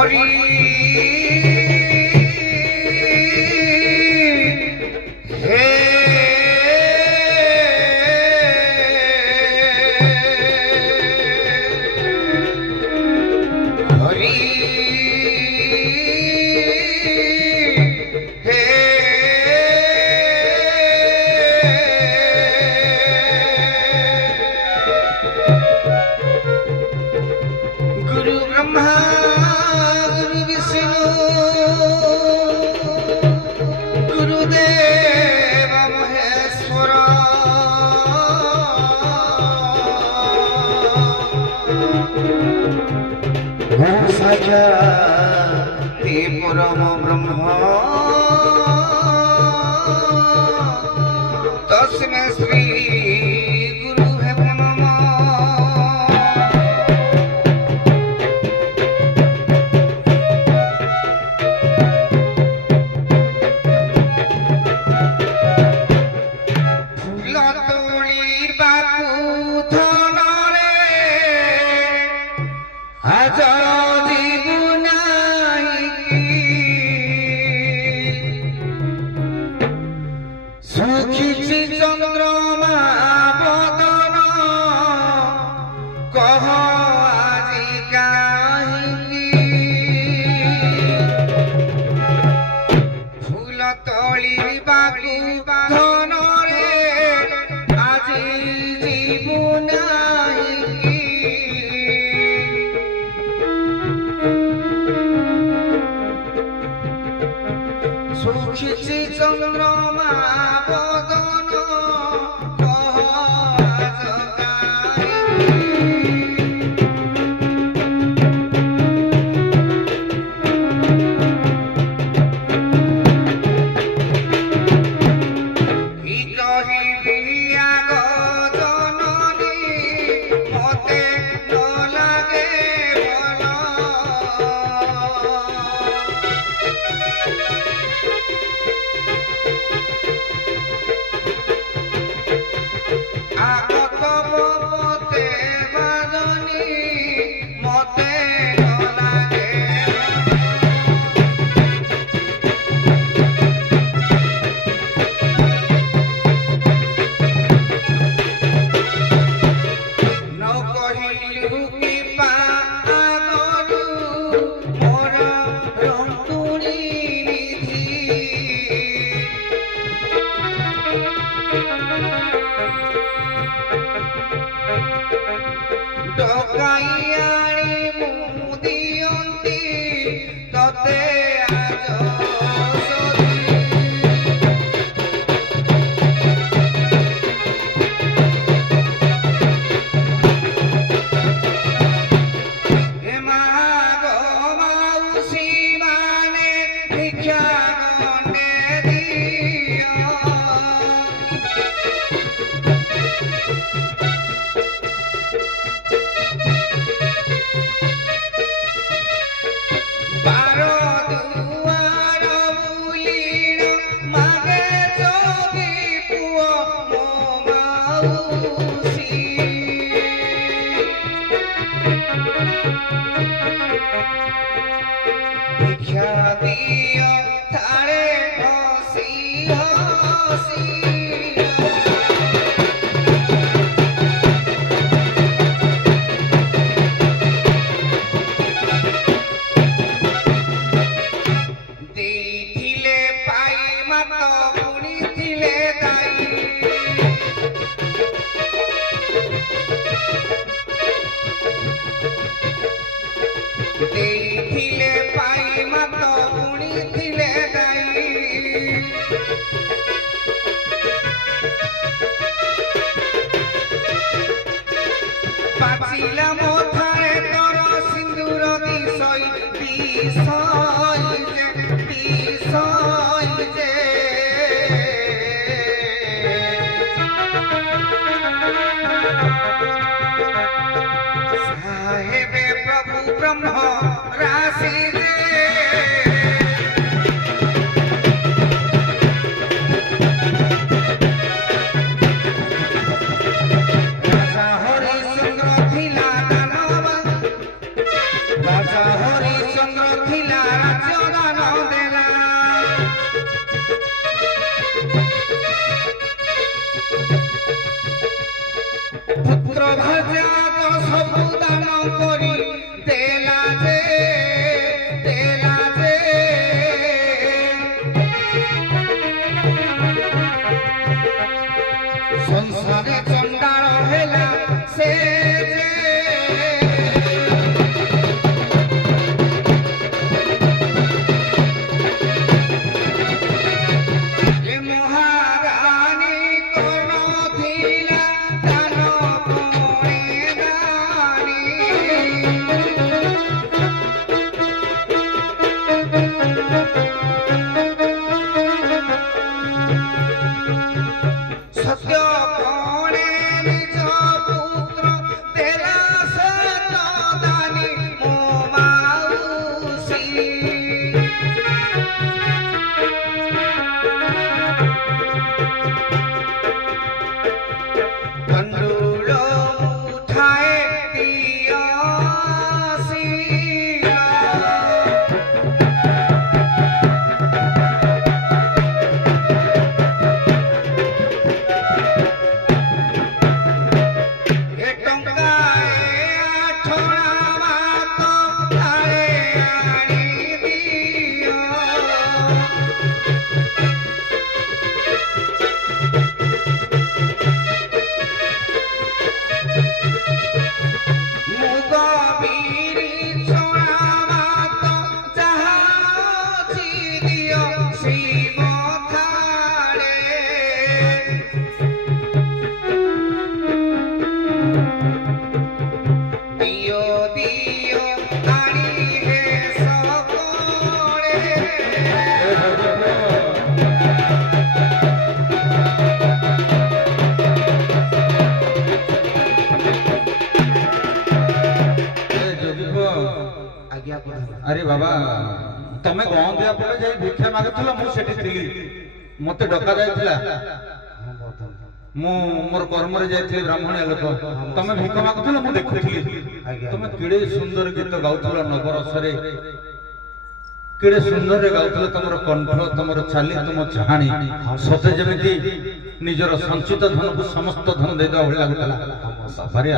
हरि हे हरि हे गुरु ब्रह्मा गुरु विष्णु गुरुदेव महेश्वर गुरु साक्षात् परम ब्रह्म तस्मै श्री गुरुवे नमः। चंद्रमा बदन कह আজি কাহিনী ফুল তলিবাকু ধনরে আজি জীবু নাহি সুখিছি চন্দ্রমা বদন डकाइयाणी मुदियंती तते आज हे मागो माउसी माने भिक्षा गंडे दियो भिक्षा दियो थारे हसी हसी देथिले पाई मत पुनी थिले दाई देथिले पाई मत पुनी थिले दाई पाचिला मोथारे तोर सिंदूर दिसई दिसई जे साहेबे प्रभु ब्रह्म राशि राजा हरिश्चंद्र थिला दानवा राजा हरिश्चंद्र अरे बाबा तमे गंदिया पड़े जाई भिक्षा मागुथिला मु सेठी थिली मते डका जायतिला मु मोर कर्म रे जायतिली ब्राह्मण लोक तमे भिख मागुथिला मु देखुथिली तमे केडे सुंदर गीत गाउथिला नवरसरे केडे सुंदर गाउथिला तमरो कंठ तमरो चाली तुम चाहाणी सते जेमिति निजर संचित धन को समस्त धन दे दो लागुतला बाबारे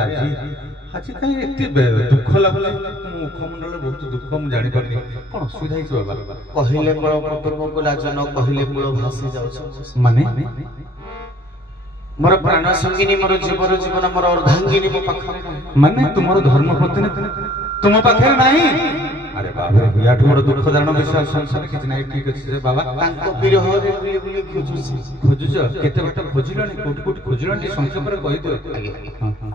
आज कहीं एति दुख लागुला मुखमंडल बहुत दुख मु जानि परनी कोन असुविधा हिस बाबा कहिले कुल कुटुंब को लाज न कहिले कुल भासी जाउछ माने मोर प्राण संगिनी मोर जीवन मोर अर्धांगिनी मो पाखरे माने तुमरो धर्म पत्नी तुम पाखरे नाही अरे बाबा याठू मोर दुख दारण विषय संसार किछ नाही ठीक अछि बाबा तांको विरह रे बुली बुली खोजुछि खोजुछ केते बट खोजिलनी कोट कोट खोजिलनी संक्षेप रे कहि दियो हां हां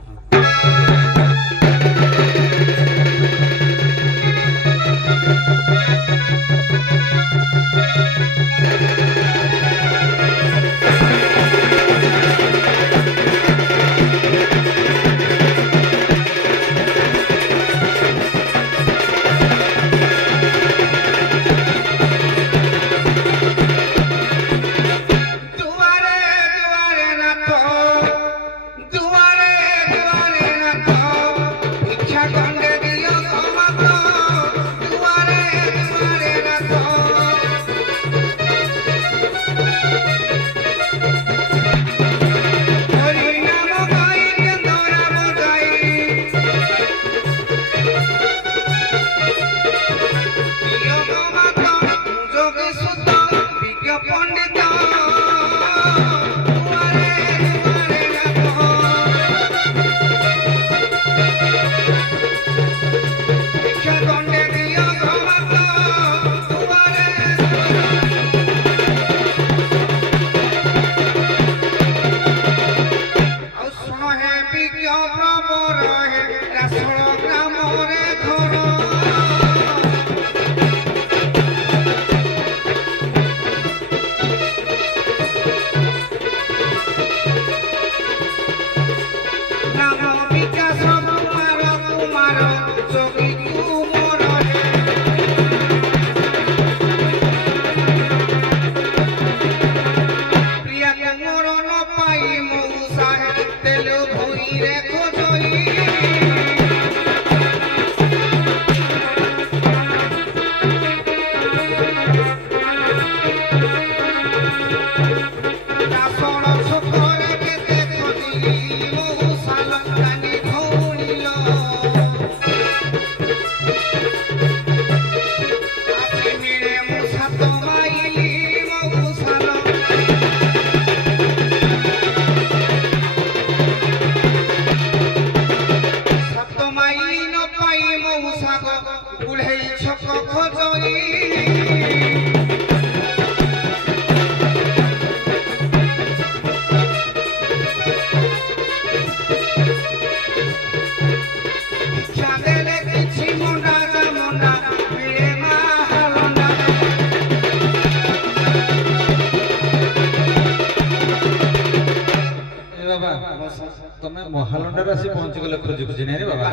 तमे महालंडा राशि पहुंच गले खोजी खोजी नहीं रे बाबा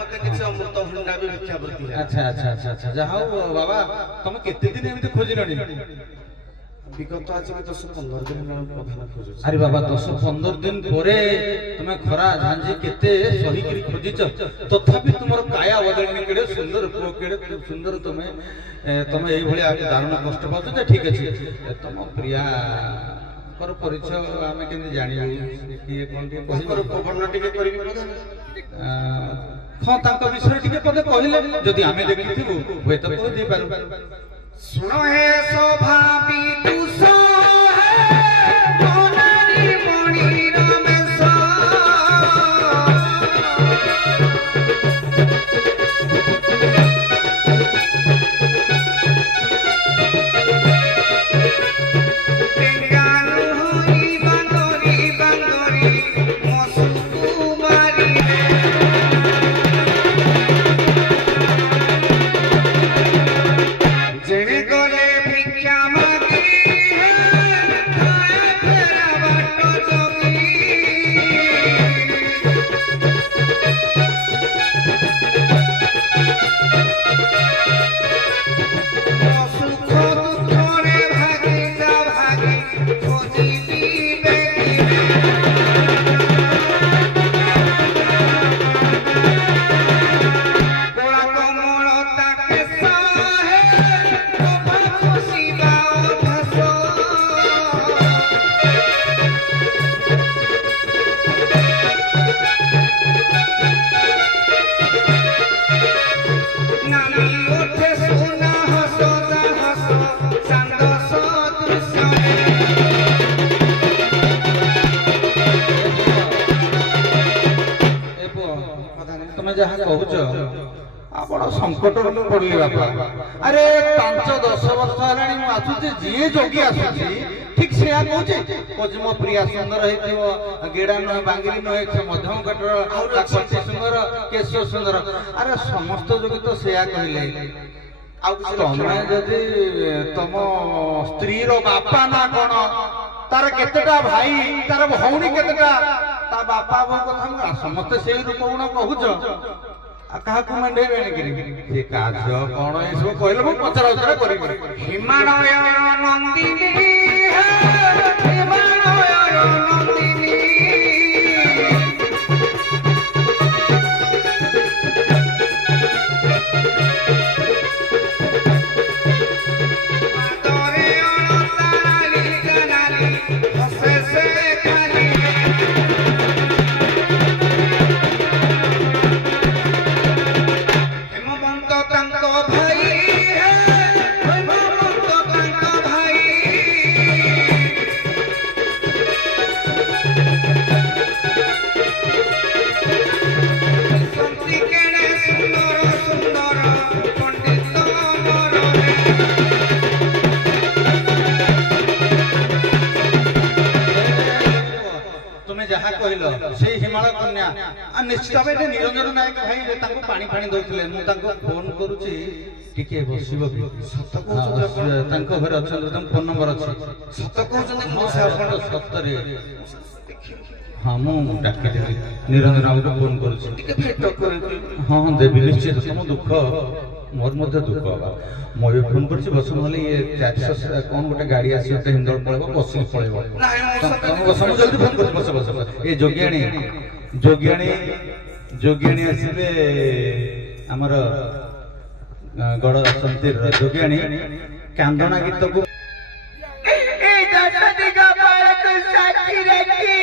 मते किछ अमृत हंडा भी भिक्षा प्रति अच्छा अच्छा अच्छा अच्छा जा हो बाबा तमे केते दिन एमिते खोजिलनी विगत आज 10-15 दिन प्रधान खोजु अरे बाबा 10-15 दिन परे तमे खरा झांजी केते सही करी खोजिच तथापि तुमर काया बदलनी केडे सुंदर प्रो केडे सुंदर तमे तमे एई भली आके दारुण कष्ट पाउछ जे ठीक अछि तम प्रिया कर परिचय आमे केंदी जानिबो किए कोन के कर पवन टिके करबी प्रधान हां तांका विषय टिके पदे कहिले जदि आमे देखिथिबो होय त कहि दे पारु सुनो है स्वभावी तू सो है मोनारी मोनी रमेश जेने गले भिक्षा मांगी है তুমি যাহা কହୁଛ ଆପଣ ସଂକଟରେ ମୁଁ ପଡିଲି ବାପା। ଆରେ 5-10 ବର୍ଷ ହେଲାଣି ମୁଁ ଆସୁଛି, ଯିଏ ଯୋଗୀ ଆସୁଛି ଠିକ ସେୟା କହୁଛି ମୋ ପ୍ରିୟା ସୁନ୍ଦର ହେଇଥିବ, ଗେଡା ନୁହେଁ, ବାଙ୍ଗିରି ନୁହେଁ, ମଧ୍ୟମ କଟର, କଟି ସୁନ୍ଦର, କେଶ ସୁନ୍ଦର। ଆରେ ସମସ୍ତ ଯୋଗୀ ତ ସେୟା କହିଲେ। ଆଉ କିଛି ତମେ ଯଦି ତମ ସ୍ତ୍ରୀର ବାପା ନା କଣ, ତାର କେତେଟା ଭାଇ, ତାର ଭଉଣୀ କେତେଟା, ତା ବାପା ବୋଉ କଥା ସମସ୍ତେ ସେଇ ରୂପ ଗୁଣ କହୁଛ, କାହାକୁ ମେଣ୍ଢେଇବେଣି କିରି ସେ କାର୍ଯ୍ୟ କଣ ଏସବୁ କହିଲେ ମୁଁ ପଚରା ଉତ୍ତର କରିବି। ହିମାଳୟ ନନ୍ଦିନୀ ହିମାଳୟ ନନ୍ଦିନୀ ତୋରେ ଅଣତାଳି କାନାଲି ହସେ ସେ ଖାଲି হেমন্ত তাঙ্ক ভাই হেমন্ত তাঙ্ক ভাই সন্তি কেনে সুন্দর সুন্দর পণ্ডিত মরণে তুমি ଯାହା କହିଲ ସେଇ ହିମାଳୟ କନ୍ୟା ନିଶ୍ଚିତ ଭାବେ ନିରଞ୍ଜନ ନାୟକ ଭାଇ ତାଙ୍କୁ ପାଣି ଫାଣି ଦଉଥିଲେ। ମୁଁ ତାଙ୍କୁ ଫୋନ କରୁଛି, ଟିକେ ବସିବ କି? ତାଙ୍କ ଘରେ ଅଛନ୍ତି, ତାଙ୍କ ଫୋନ ନମ୍ବର ଅଛି। ସତ କହୁଛନ୍ତି ସତରେ ହଁ ମୁଁ ଡାକିଦେବି, ନିରଞ୍ଜନ ବାବୁଙ୍କୁ ଫୋନ କରୁଛି। ଟିକେ ଭେଟ କରିକି ହଁ ହଁ ଦେବି ନିଶ୍ଚିତ। ତମ ଦୁଃଖ ମୋର ମଧ୍ୟ ଦୁଃଖ ହବା। ମୁଁ ଏବେ ଫୋନ କରୁଛି, ବସ, ନହେଲେ ଇଏ 400 କଣ ଗୋଟେ ଗାଡି ଆସିବ, ହିନ୍ଦଳ ପଳେଇବ, ବସିକି ପଳେଇବ। ନାଇଁ ବସ, ମୁଁ ଜଲ୍ଦି ଫୋନ କରୁଛି, ବସ ବସ। ଏ ଯୋଗିଆଣୀ ଯୋଗିଆଣୀ ଯୋଗିଆଣୀ ଆସିବେ, ଆମର ଗଡ଼ ସମିତିର ଯୋଗିଆଣୀ କାନ୍ଦଣା ଗୀତକୁ ଏ ଦଶ ଦିଗ ବାଳକୁ ସାଥୀ ରଖି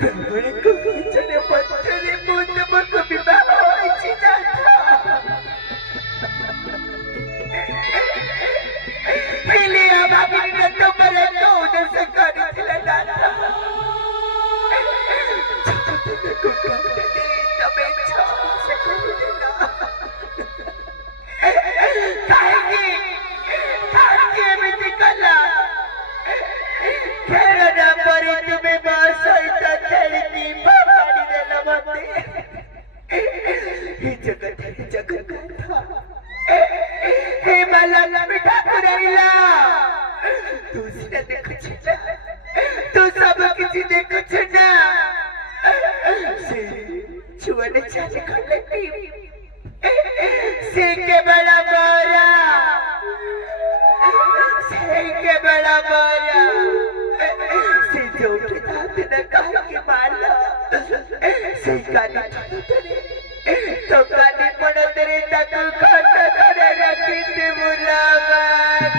ତମକୁ କୁଚରେ ପଛରେ ମୁଁ ତୁମକୁ ବିବାହ ହୋଇଛି ନାଥ। ହେଲେ ଅଭାବୀରେ ତୁମର ଉଦ୍ଦେଶ୍ୟ କରିଥିଲେ ନାଥ। ଜଗତକୁ କାନ୍ଦେ ତମେ ସେ କହୁଥିଲ କାହିଁକି କାହିଁକି ଏମିତି କଲ? ଖେଳନ ପରେ ତୁମେ ମୋ ସହିତ ଖେଳିକି ଫୋପାଡ଼ିଦେଲ ମତେ। ଜଗନ୍ନାଥ ହେ ମା ଲକ୍ଷ୍ମୀ ଠାକୁରାଇଲା, ତୁ ସେଟା ଦେଖୁଛୁ ନା, ତୁ ସବୁ କିଛି ଦେଖୁଛୁ ନା। ସେ ଛୁଆଟେ ଚାଲି ଗଲେନି, ସେ କେବଳ ମୋର, ସେ କେବଳ ମୋର। ସେ ଯୋଉଠି ଥାନ୍ତି ନା କାହିଁକି ମାଲ, ସେଇ କାନି ଛାତରେ ତ କାନି ପଡ଼ତରେ ତାକୁ ଖଟ ଘରେ ରଖିଥିବୁ ରାମା,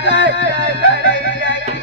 ଖଟ ଘରେ ରଖି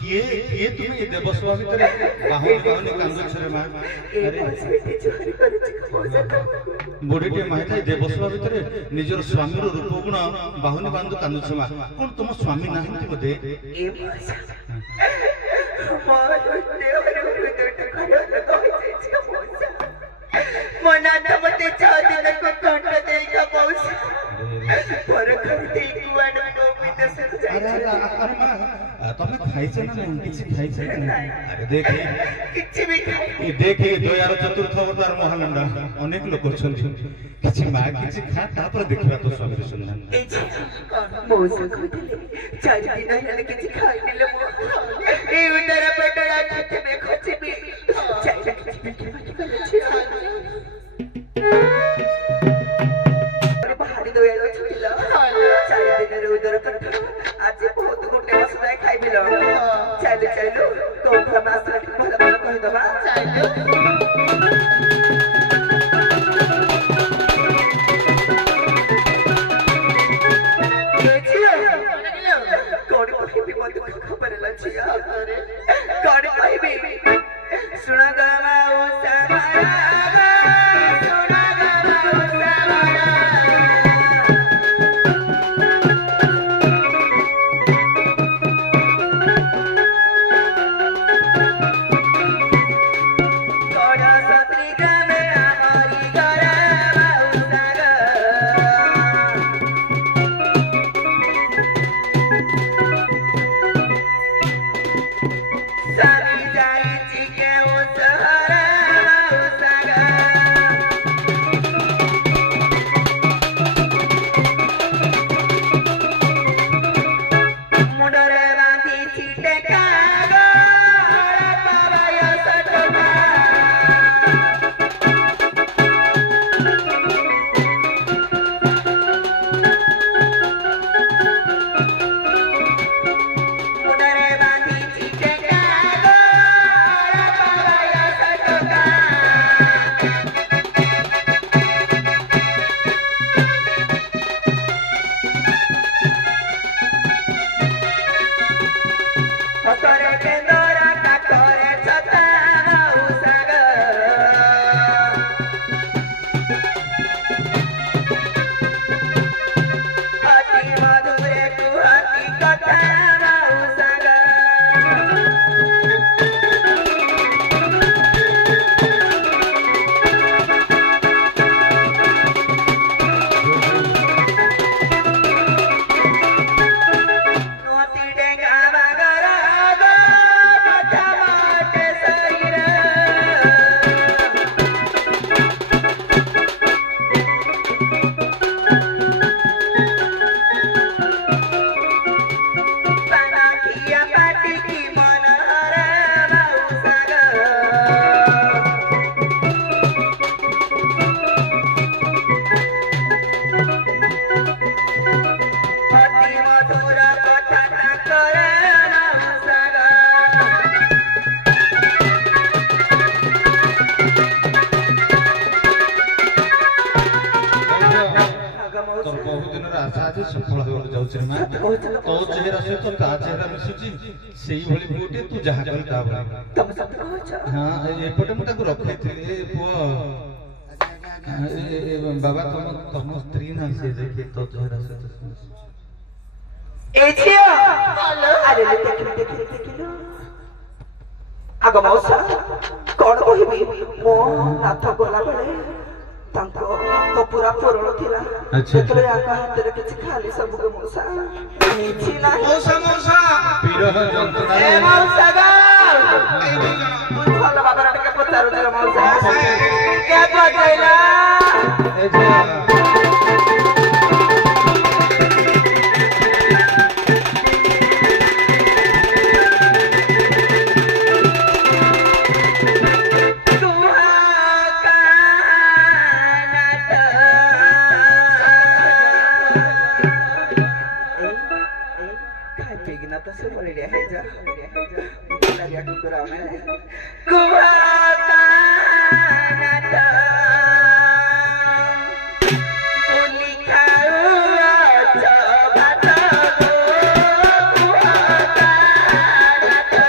କିଏ ତୁମେ ଦେବସଭା ଭିତରେ ବାହୁନି ବାହୁନି କାନ୍ଦୁଛ ରେ ମା? ବୁଢୀଟିଏ ମାହିଥାଏ ଦେବସଭା ଭିତରେ ନିଜର ସ୍ୱାମୀର ରୂପ ଗୁଣ ବାହୁନି ବାନ୍ଧୁ କାନ୍ଦୁଛ ମା। କଣ ତୁମ ସ୍ୱାମୀ ନାହାନ୍ତି ବୋଧେ? ତମେ ଖାଇଛ ନା ନାହିଁ? କିଛି ଖାଇଛ ନା ନାହିଁ? ଆରେ ଦେଖେ ଦୟାର ଚତୁର୍ଥ ଅବତାର ମହାନନ୍ଦା ଅନେକ ଲୋକ ଅଛନ୍ତି। କିଛି ମା କିଛି ଖା, ତାପରେ ଦେଖିବା ତୋ ସ୍ୱାମୀର ସନ୍ଧାନ। କିଛି ଖାଇଲେ ଏଇ ଉଦର ପେଟରା ଖେତେ ଖଚିବି ଭାରି ଦୟାଳୁ ছিল 4 ଦିନରେ ଉଦର ପେଟ ଆଜି ବହୁତ ଗୋଟେ ବସରେ ଖାଇବିଲ। ଚାଲୁ କୋଉଠା ମାସରେ ଭଲ ଭଲ କହିଦବା। ଚାଲୁ ସଫଳ ହେବାକୁ ଯାଉଛି ମା। ତୋ ଚେହେରା ସହିତ ତା ଚେହେରା ମିଶୁଛି, ସେଇଭଳି ପୁଅଟେ ତୁ ଯାହା କଲେ ତା ଭଳି। ହଁ ଏପଟେ ମୁଁ ତାକୁ ରଖେଇଥିଲି। ଏ ପୁଅ ବାବା ତମ ସ୍ତ୍ରୀ ନା ସେ ଦେଖି ତୋ ଚେହେରା ସହିତ ଆଗ ମଉସା କଣ କହିବି, ମୋ ନାଥ ଗଲାବେଳେ ତାଙ୍କ ତ ପୁରା ପୂରଣ ଥିଲା। ସେତେବେଳେ ଆଗ ହାତରେ କିଛି ଖାଲି ସବୁକୁ ମଉସା କିଛି ନାହିଁ। ଭଲ ଭାବରେ ଟିକେ ପଚାରୁଛି ମଉସା କହିଲା का टुकड़ा में कुआता नाता पुली खाऊआ चबाता कुआता नाता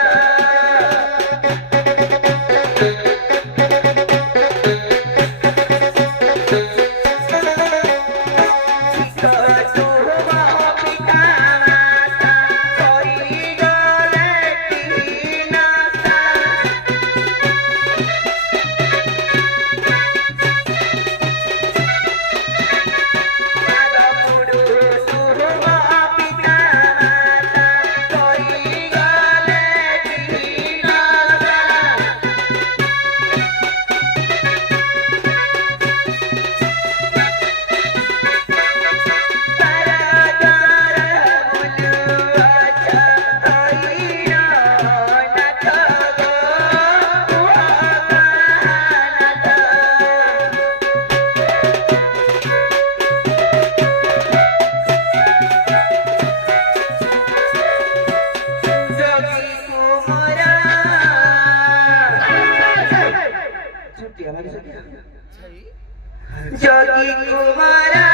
जोगी कुमारा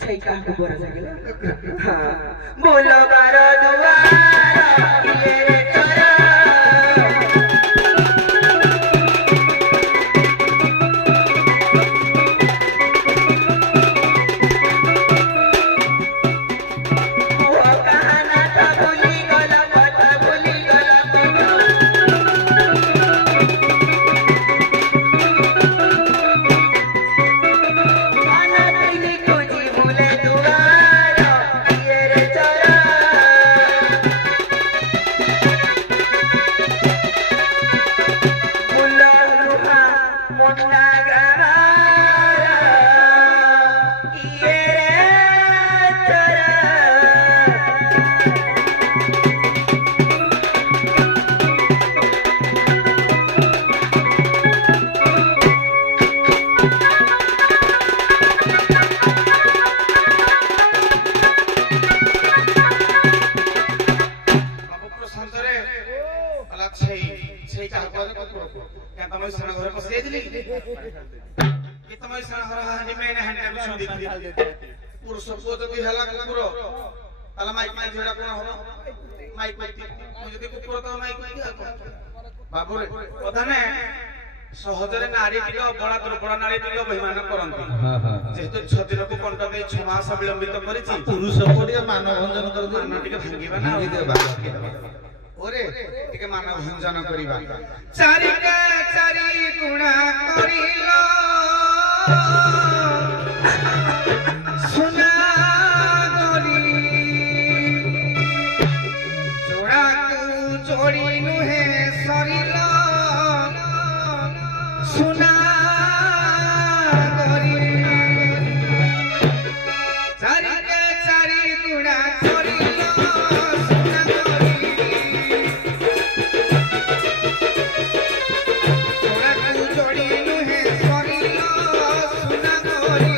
छैका को बोरा जागेला हां बोलो बारो दुआर ये रे तोरा वो कहाना तो भूली गला पता भूली गला पुरुष को तो भी हला कुकुर ताला माइक माइक झड़ा कोन हो माइक माइक मुझे देखो कुकुर तो माइक माइक बाबू रे प्रधाने सहजरे नारी टिक बड़ा दुर्बल नारी टिक बहिमान करंती जेहेतु 6 दिन को कंट दे 6 मास विलंबित करिछि पुरुष को टिक मानव भंजन कर दे मान टिक भांगीबा ना ओरे टिक मानव भंजन करिबा चारि का चारि गुणा करिलो सुना गोरी जोड़ा तू जोड़ी नुहे सरिलो सुना गोरी चारि के चारि गुणा करिलो सुना गोरी जोड़ा तू जोड़ी नुहे सरिलो सुना गोरी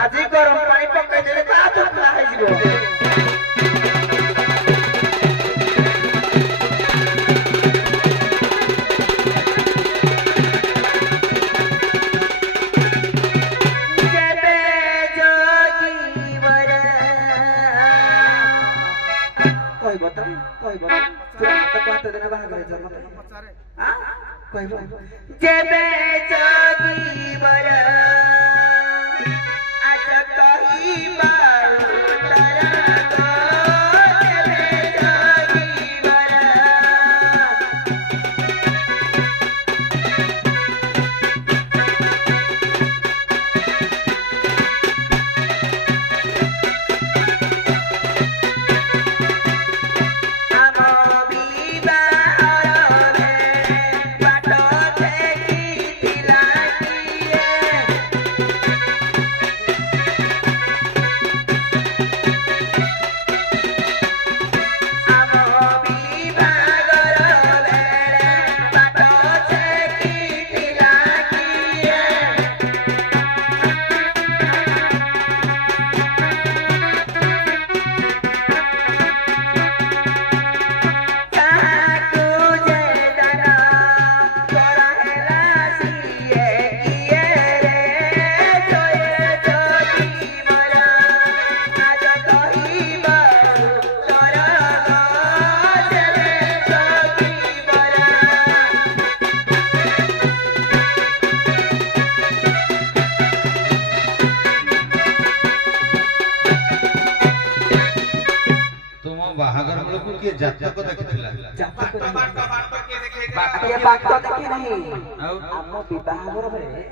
आज गरम पानी पकाई देले का थकला है जीव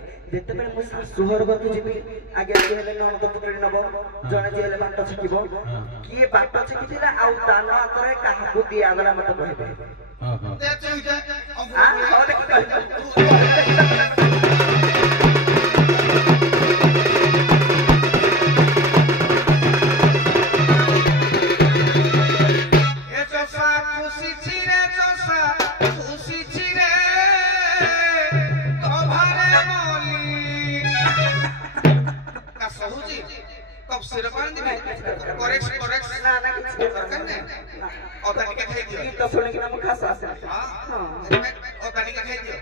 सुहर घर को जीवी आगे आगे हेले ननद पुत्री नब जने जे हेले बाट छिकिबो किए बाट छिकिथिला आ दान करे काहाकू दिया गला मत कहबे दे चुइजा हां होले की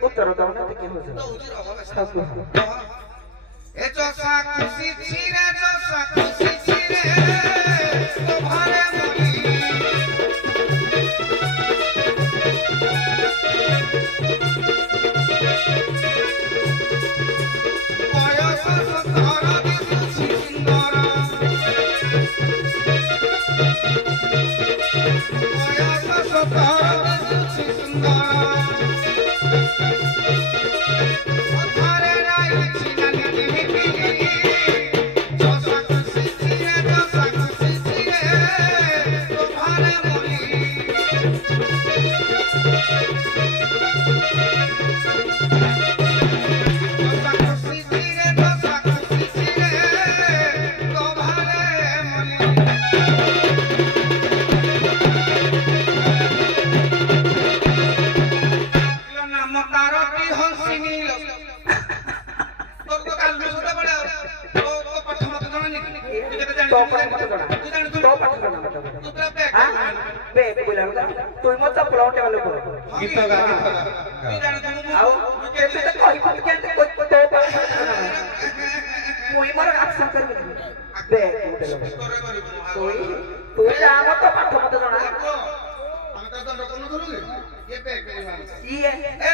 उत्तर दौना के हो ए जो सा खुशी छिरे जो सा खुशी छिरे तो भारे मोली मारुति हंसिनी तो काल में सुधा पड़ा तो पाठ मत जाना नहीं केते जानि तो पाठ मत जाना तू जानि तो पाठ जाना तू तो बे बोला तू मत प्लॉट वाले को गीत गा तू जानि तू आओ केते तो कहि मत के कोई तो पाठ कोई मर एक्शन कर बे कोई तू जा मत पाठ मत जाना हम तो दंड कोन धरुगे ये पे ये ए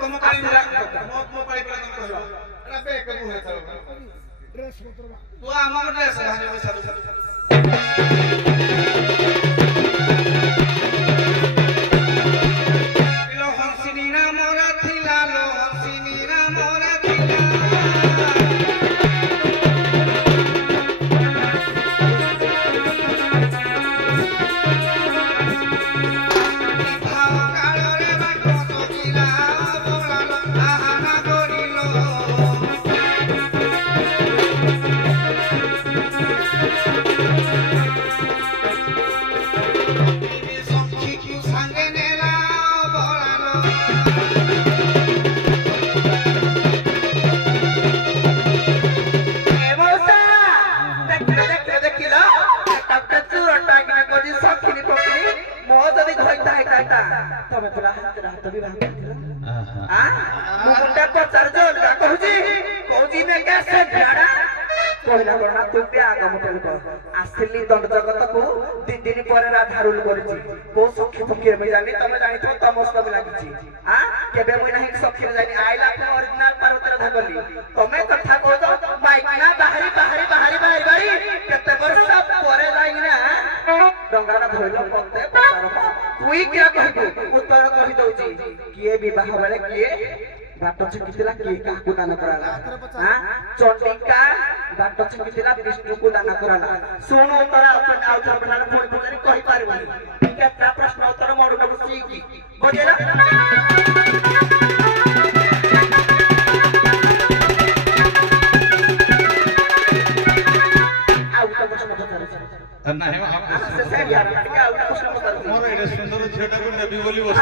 तुम पाली मो पाली पर तुम कहलो एरा पे के मुहे चलो ड्रेस उतरवा तू हमर ड्रेस धाने में सारू लो हंसिनी ना मोरा थिला लो हंसिनी ना मोरा थिला तमे पुरा रात भी भाग हां मुंडा को चरजोल का कहूजी में कैसे ढाड़ा कहला गणा तू पे आगा मोटल को आसिली दंड जगत को दिन दिन पर राधा रूल करछि को सखी फकीर में जानी तमे जानी तो तमस्ता भी लागिछि हां केबे मुई नहीं सखी जानी आइला को ओरिजिनल पार्वतर धगली तमे कथा कहजो माइक ना बाहरी बाहरी बाहरी बाहरी बाहरी केते वर्ष परे जाई ना डंगा ना धरलो पते पतार तुई क्या कहबो उत्तर कहि दउछि किए विवाह बेले किए बाटो छकितिला किए काकू दान कराला हां चंडिका बाटो छकितिला विष्णु को दान कराला सुन उत्तर अपन आउ थर बना फोन पकड़ी कहि पारबनी केतना प्रश्न उत्तर मोडु न बसी की बजेला नहीं मोर एडे सुंदर झेटा को नेबी बोली बस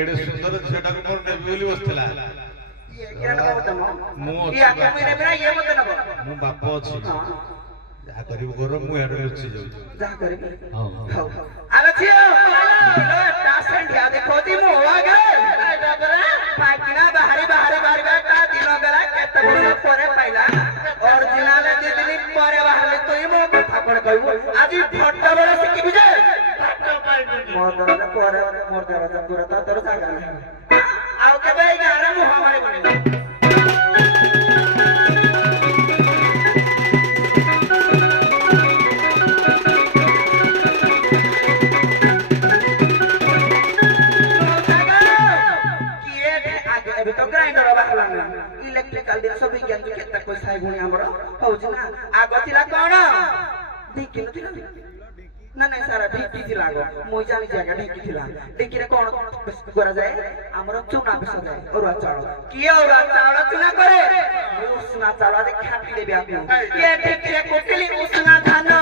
एडे सुंदर झेटा को मोर नेबी बोली बसला मु बाप अछि जा करिब गोर मु एडे लुचि जाउ जा करिब हां आले छियो लो टासेंट या देखो ती मु होवा गे पाकिना बाहरी बाहरी बाहरी का दिनो गला केते बस परे पाइला ओरिजिनल दिदिनी परे बाहरले तोई मो कथा कोन कहबो आजि फट्टा बरे सिकी बिजे फट्टा पाइबो मोर दर परे मोर दर दूर त तोर जागा नहीं आउ केबे गारे मु हमारे बने तो ग्राइंडर बाहला इलेक्ट्रिकल दिन सब विज्ञान के केता कोई साइ गुणी हमर होउछि ना आगो थिला कोन ढिकी न थिला ना ना सारा ढिकी थिला आगो मोइ जानि जागा ढिकी थिला ढिकी रे कोन करा जाए हमर चूना बिसा जाए औरा चावल किए औरा चावल चूना करे उसना चावल रे खाटी देबे आपन ये ढिकी रे कोटली उसना धान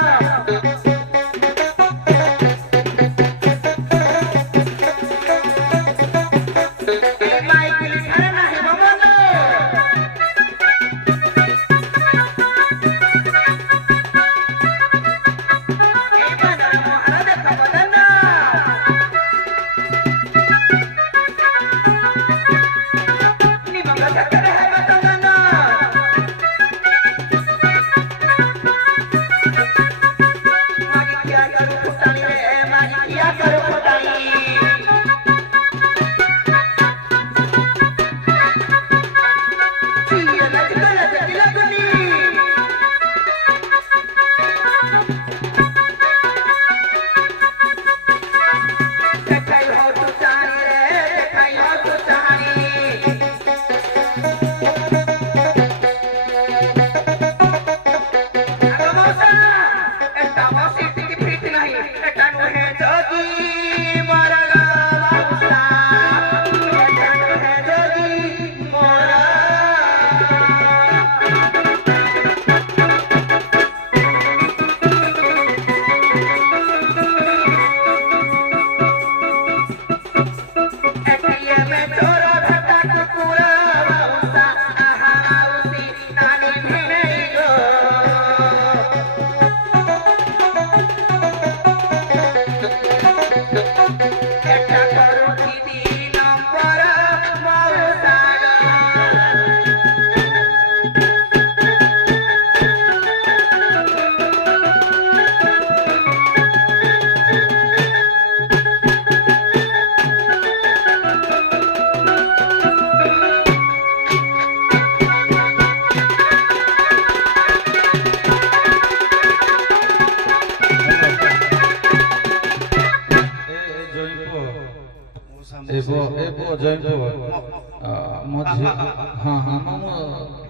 एबो जय पो मझे हां हां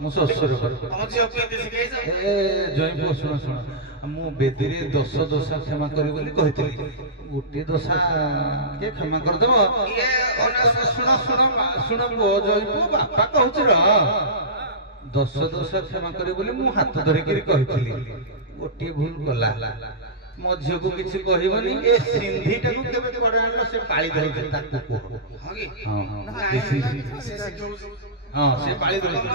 मो ससुर ए जय पो सुन सुन मु बेदीरे 10 दोषा क्षमा करी बोली कहितली गोटे दोषा के क्षमा कर देबो सुन सुन सुन मो जय पो बापा कहउछ र 10 दोषा क्षमा करी बोली मु हाथ धरि करी कहितली गोटे भूल कला मो झियो को किछि कहिबनी ए सिंधी टाकू केबे पड़े आनलो से पाळी धरते ताकू को हां हां से पाळी धरते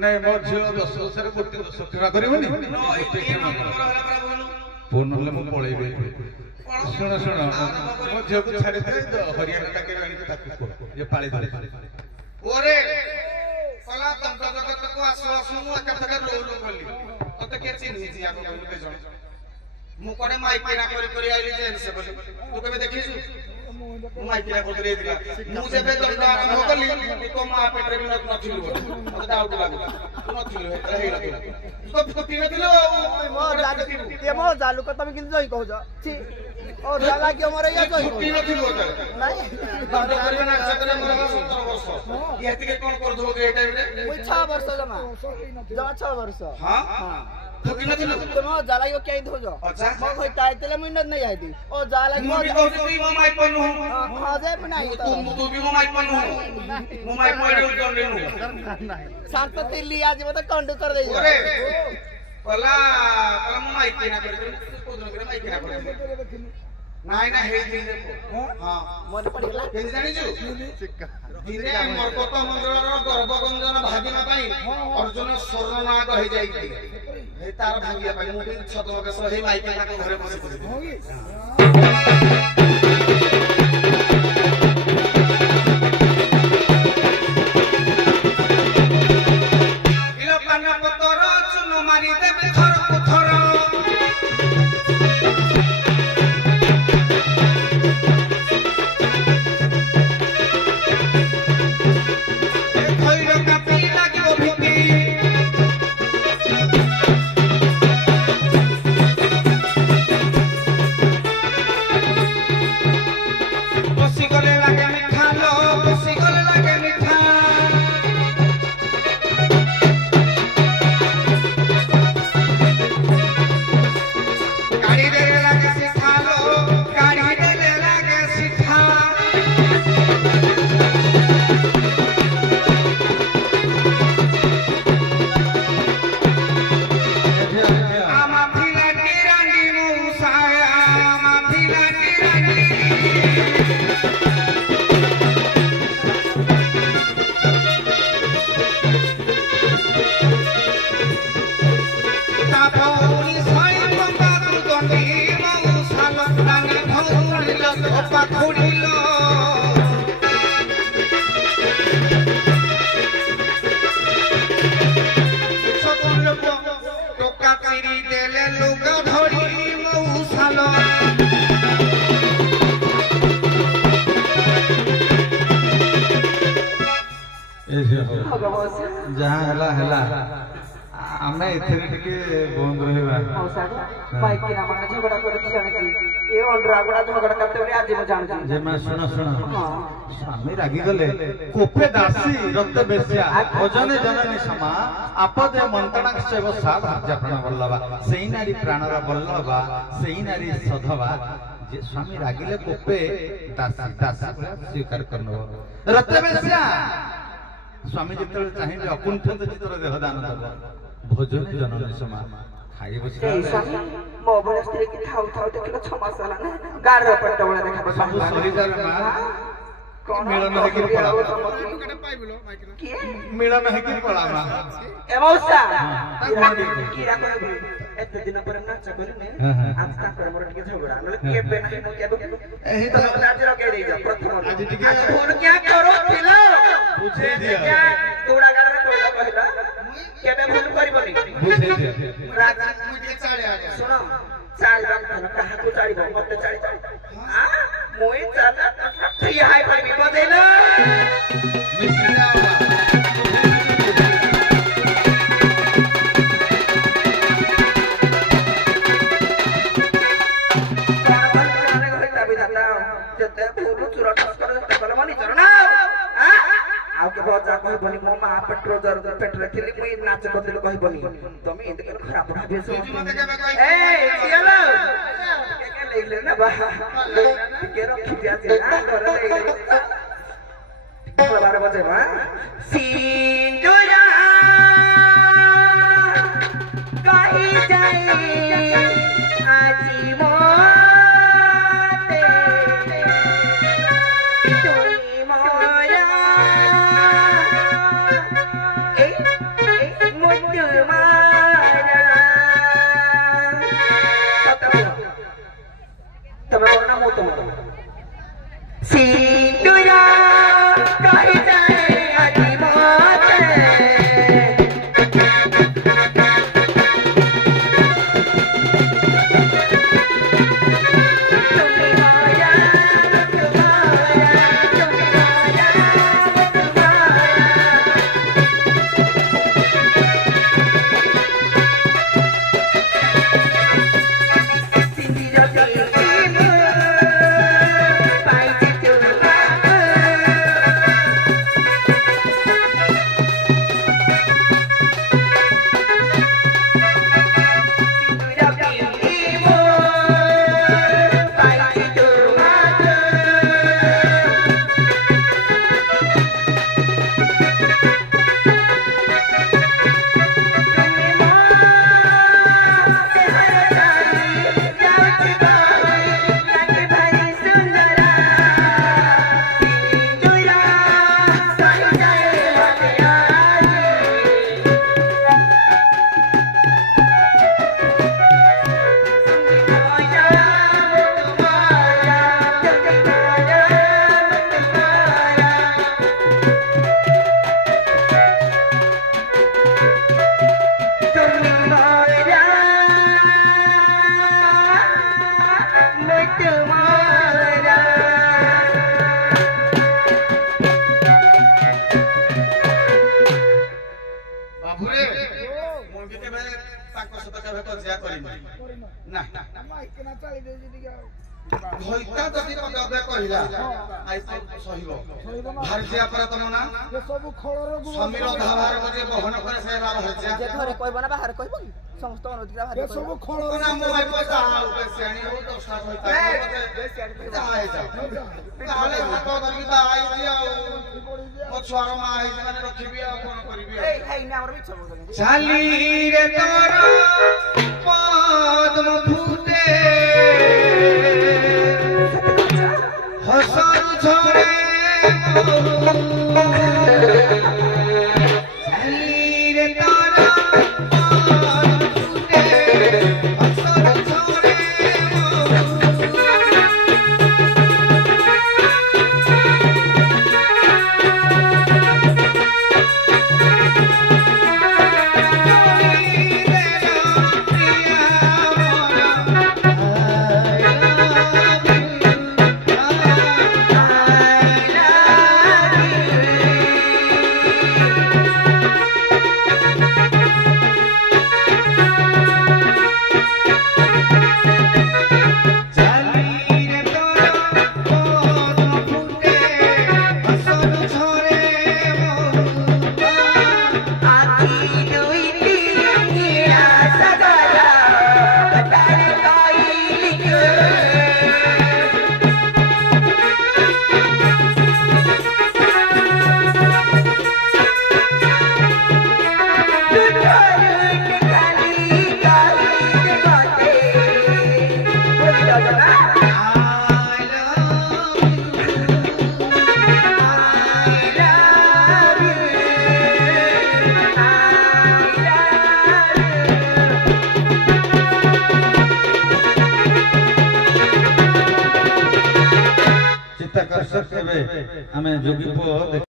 नै मो झियो 10 दोषा रे गोटे दोष क्षमा करिवनी फोन ले मु पळेबे सुन सुन मो झियो को छाडी दे हरियाणा टाके रानी ताकू को ये पाळी धरते ओरे सला तंत्र जगत को आसो आसो मु एकथका रोलो बोली तते के चिन्हि जी आको बोलते जण मु कोने माइक ना करी आइली जे से बोली तू केबे देखिसु मु माइक ना करी दिला मु जेबे दंड आरंभ कली तो मा पेटरे बिना नथिलु मते डाउट लागु नथिलु हेतरा हेला तो पति नथिलु मो जालु को तमे किन जई कहू छ छी ओ जाला के मोरे या जई छुट्टी नथिलु नाही करबे ना सकरे मोर 17 वर्ष येति के कोन कर दोगे ए टाइम रे 6 वर्ष जमा 6 वर्ष हां छुट्टी नथिलु तुम जाला यो केई धो जो अच्छा मो होई ताइतले मिनट नहीं आइदी ओ जाला मु भी कहू छी मो माइक पर नु हां जे बनाई तू भी मो माइक पर नु मो माइक पर उठन नु शांत तिल्ली आज मत कंडू कर दे ओरे पला मो माइक ना कर कोदन करे माइक ना कर नाइ ना हे दिन हां मन पड़िला के जानि छु दिने मरकत मंडलर गर्भगंजन भागिना पई अर्जुन शरणनाग हो जाई हे तार भागिया पई मु भी छतलोक सही माइक ना को घरे बसे पड़ी इलो पान पतर चुनु मारी देबे थर पथर जहाँ हला हला आमे इथरे टिके बंद रहबा मौसा बाइक के नाम झगड़ा करे जाने छी ए अंडरागुड़ा झगड़ा करते बे आज म जान छी जे मैं सुन सुन स्वामी रागी गले कोपे दासी रक्त बेस्या भोजने जननी समा आपदे मंत्रणा सेव साध हत्या प्राण बल्लभा सेई नारी प्राणर बल्लभा सेई नारी सधवा जे स्वामी रागिले कोपे दासी दासी स्वीकार करनो रक्त बेस्या स्वामी जितले चाहिबे अकुंठित चित्र देह दान दब भोजन जननी समा खाई बसी स्वामी मो बड़ा स्त्री की थाउ थाउ देखलो 6 मास होला ना गारो पट्टा बड़ा देखा सब सही जावे मा मिलन है कि पड़ा के मिलन है कि पड़ा मा ए मौसा कीरा करबे एते दिन पर नाचा करे ने आज का पर मोर के झगड़ा नले केबे नहीं न केबे एही तो आज रके दे जा प्रथम आज फोन क्या करो थिलो पूछे दिया तोड़ा गाड़ा रे कोइला कहला केबे भूल करबनी पूछे दिया रात मुझे चाले आ गया सुनो चाल बात कहा को चाली मत चाली हां मोई चाला थई हाय पड़ी बदेला मिसिना ठस्कर जते कले मनी चर ना आउ के बजा कहबनी मो मा पेट्रो जर पेट्रे थिली मुई नाच करदिल कहबनी तमे एते के खराब भाबे सो ए चियालो के लेले ना बा के रखी दिया जे ना घर लेले 12 बजे मा सिंदूरा कहि जाई आजी मोते तुई मोरा मुद्दु मारा तब बोलना मो तुम सिंदूरा कहि जाई आजी मोते होइता जति पदबे कहिला आइ सहिबो भारजिया पर तमना ये सब खळर समीर धाभार जे बहन करे से रा भारजिया जे घरे कहबो ना बाहर कहबो की समस्त अनुदिरा बाहर ये सब खळर ना मोबाइल पर जाओ पे सेणी हो तो स्टार्ट होइता जाए जा ताले हाथ धरि बा आई दिया ओ छुआर मा आई माने रखिबी आ कोन करबी ए खाइ ना हमर बिछ बोल चाली रे तोर पद्म फूटे हसन झरे चाली रे तोर पद्म फूटे हसन झरे चित्ताकर्षक आम जोगी पुओ